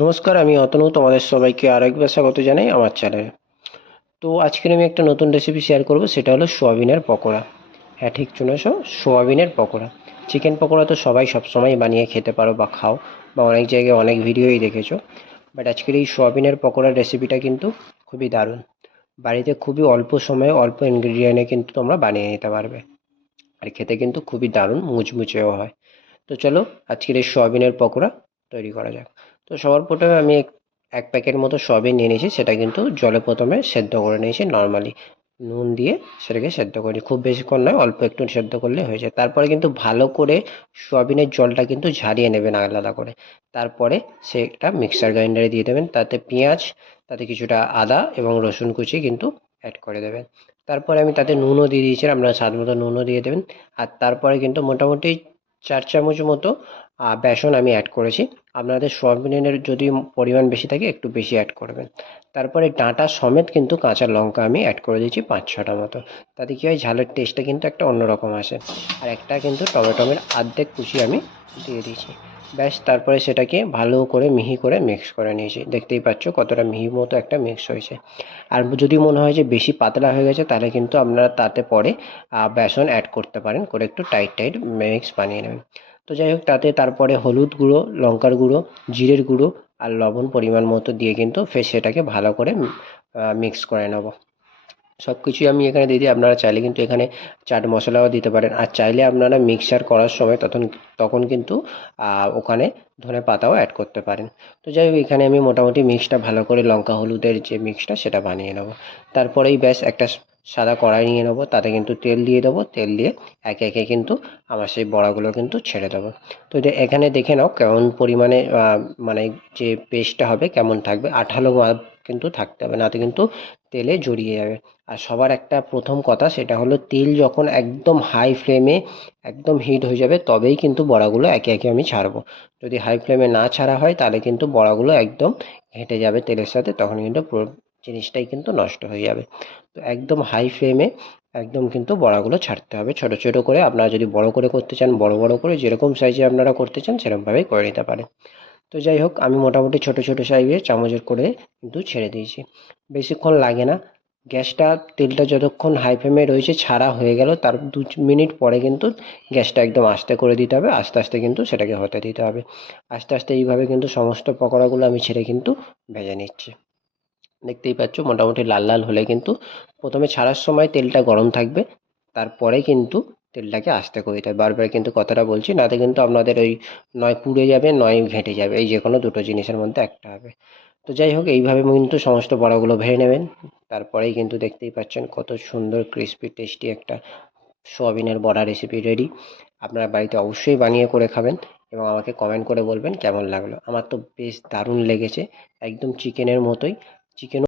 নমস্কার, আমি অতনু, তোমাদের সবাইকে আরেকবার স্বাগত জানাই আমার চ্যানেলে। তো আজকের আমি একটা নতুন রেসিপি শেয়ার করব, সেটা হলো সোয়াবিনের পকোড়া। হ্যাঁ ঠিক শুনেছো? সোয়াবিনের পকোড়া। চিকেন পকোড়া তো সবাই সবসময় বানিয়ে খেতে পারো বা খাও, বা অনেক জায়গায় অনেক ভিডিওই দেখেছ। বাট আজকের এই সোয়াবিনের পকোড়ার রেসিপিটা কিন্তু খুবই দারুণ। বাড়িতে খুবই অল্প সময়ে অল্প ইনগ্রিডিয়েন্টে কিন্তু তোমরা বানিয়ে নিতে পারবে। আর খেতে কিন্তু খুবই দারুণ, মুচমুচেও হয়। তো চলো, আজকের এই সোয়াবিনের পকোড়া তৈরি করা যাক। তো সবার প্রথমে আমি এক- প্যাকেট মতো সয়াবিন নিয়ে নিয়েছি, সেটা কিন্তু জলে প্রথমে সেদ্ধ করে নিয়েছি নর্মালি নুন দিয়ে সেটাকে সেদ্ধ করি খুব বেশিক্ষণ নয়, অল্প একটু সেদ্ধ করলে হয়ে যায়। তারপরে কিন্তু ভালো করে সয়াবিনের জলটা কিন্তু ঝারিয়ে নেবেন আলাদা করে। তারপরে সেটা মিক্সার গ্রাইন্ডারে দিয়ে দেবেন। তাতে পেঁয়াজ, তাতে কিছুটা আদা এবং রসুন কুচি কিন্তু অ্যাড করে দেবেন। তারপরে আমি তাতে নুনও দিয়ে দিয়েছিলাম, আপনারা স্বাদ মতো নুনও দিয়ে দেবেন। আর তারপরে কিন্তু মোটামুটি চার চামচ মতো বেসন আমি অ্যাড করেছি। আপনাদের সোয়াবিনের যদি পরিমাণ বেশি থাকে, একটু বেশি অ্যাড করবেন। তারপরে ডাঁটা সমেত কিন্তু কাঁচা লঙ্কা আমি অ্যাড করে দিয়েছি পাঁচ ছটা মতো। তাতে কী হয়, ঝালের টেস্টটা কিন্তু একটা অন্যরকম আসে। আর একটা কিন্তু টমেটোমের আর্ধেক কুচি আমি দিয়ে দিয়েছি। ব্যাস, তারপরে সেটাকে ভালো করে মিহি করে মিক্স করে নিয়েছি। দেখতেই পাচ্ছ কতটা মিহি মতো একটা মিক্স হয়েছে। আর যদি মনে হয় যে বেশি পাতলা হয়ে গেছে, তাহলে কিন্তু আপনারা তাতে পরে বেসন অ্যাড করতে পারেন। করে একটু টাইট টাইট মিক্স বানিয়ে নেবেন। তো যাই হোক, তাতে তারপরে হলুদ গুঁড়ো, লঙ্কার গুঁড়ো, জিরের গুঁড়ো আর লবণ পরিমাণ মতো দিয়ে কিন্তু সেটাকে ভালো করে মিক্স করে নেব। সব কিছুই আমি এখানে দিয়ে দিই, আপনারা চাইলে কিন্তু এখানে চাট মশলাও দিতে পারেন। আর চাইলে আপনারা মিক্সার করার সময় তখন তখন কিন্তু ওখানে ধনে পাতাও অ্যাড করতে পারেন। তো যাই হোক, এখানে আমি মোটামুটি মিক্সটা ভালো করে লঙ্কা, হলুদের যে মিক্সটা সেটা বানিয়ে নেব। তারপরেই ব্যাস একটা সাদা কড়াই নিয়ে নেব, তাতে কিন্তু তেল দিয়ে দেবো, তেল দিয়ে একে একে কিন্তু আমার সেই বড়াগুলো কিন্তু ছেড়ে দেবো। তো এখানে দেখে নাও কেমন পরিমাণে মানে যে পেস্টটা হবে কেমন থাকবে, আঠালো ভাব কিন্তু থাকতে হবে, নাতে কিন্তু তেলে জড়িয়ে যাবে। আর সবার একটা প্রথম কথা সেটা হলো তেল যখন একদম হাই ফ্লেমে একদম হিট হয়ে যাবে, তবেই কিন্তু বড়াগুলো একে একে আমি ছাড়বো। যদি হাই ফ্লেমে না ছাড়া হয়, তাহলে কিন্তু বড়াগুলো একদম ঘেঁটে যাবে তেলের সাথে, তখন কিন্তু জিনিসটাই কিন্তু নষ্ট হয়ে যাবে। তো একদম হাই ফ্লেমে একদম কিন্তু বড়াগুলো ছাড়তে হবে। ছোট ছোট করে আপনারা যদি বড় করে করতে চান, বড় বড় করে যেরকম সাইজে আপনারা করতে চান, সেরকমভাবেই করে নিতে পারেন। তো যাই হোক, আমি মোটামুটি ছোট ছোট সাইজে চামচের করে কিন্তু ছেড়ে দিয়েছি। বেশিক্ষণ লাগে না। গ্যাসটা, তেলটা যতক্ষণ হাই ফ্লেমে রয়েছে, ছাড়া হয়ে গেল, তার দু মিনিট পরে কিন্তু গ্যাসটা একদম আস্তে করে দিতে হবে। আস্তে আস্তে কিন্তু সেটাকে হতে দিতে হবে। আস্তে আস্তে এইভাবে কিন্তু সমস্ত পকোড়াগুলো আমি ছেড়ে কিন্তু ভেজে নিচ্ছি। দেখতেই পাচ্ছ, মোটামুটি লাল লাল হলে কিন্তু প্রথমে ছাড়ার সময় তেলটা গরম থাকবে, তারপরে কিন্তু তেলটাকে আস্তে করে দিতে হবে। বারবার কিন্তু কথাটা বলছি, নাতে কিন্তু আপনাদের ওই নয় পুড়ে যাবে, নয় ঘেঁটে যাবে, এই যে কোনো দুটো জিনিসের মধ্যে একটা হবে। তো যাই হোক, এইভাবে কিন্তু সমস্ত বড়াগুলো ভেজে নেবেন, তারপরেই কিন্তু দেখতেই পাচ্ছেন কত সুন্দর ক্রিস্পি টেস্টি একটা সোয়াবিনের বড়া রেসিপি রেডি আপনারা বাড়িতে অবশ্যই বানিয়ে করে খাবেন এবং আমাকে কমেন্ট করে বলবেন কেমন লাগল। আমার তো বেশ দারুণ লেগেছে, একদম চিকেনের মতোই। চিকেনও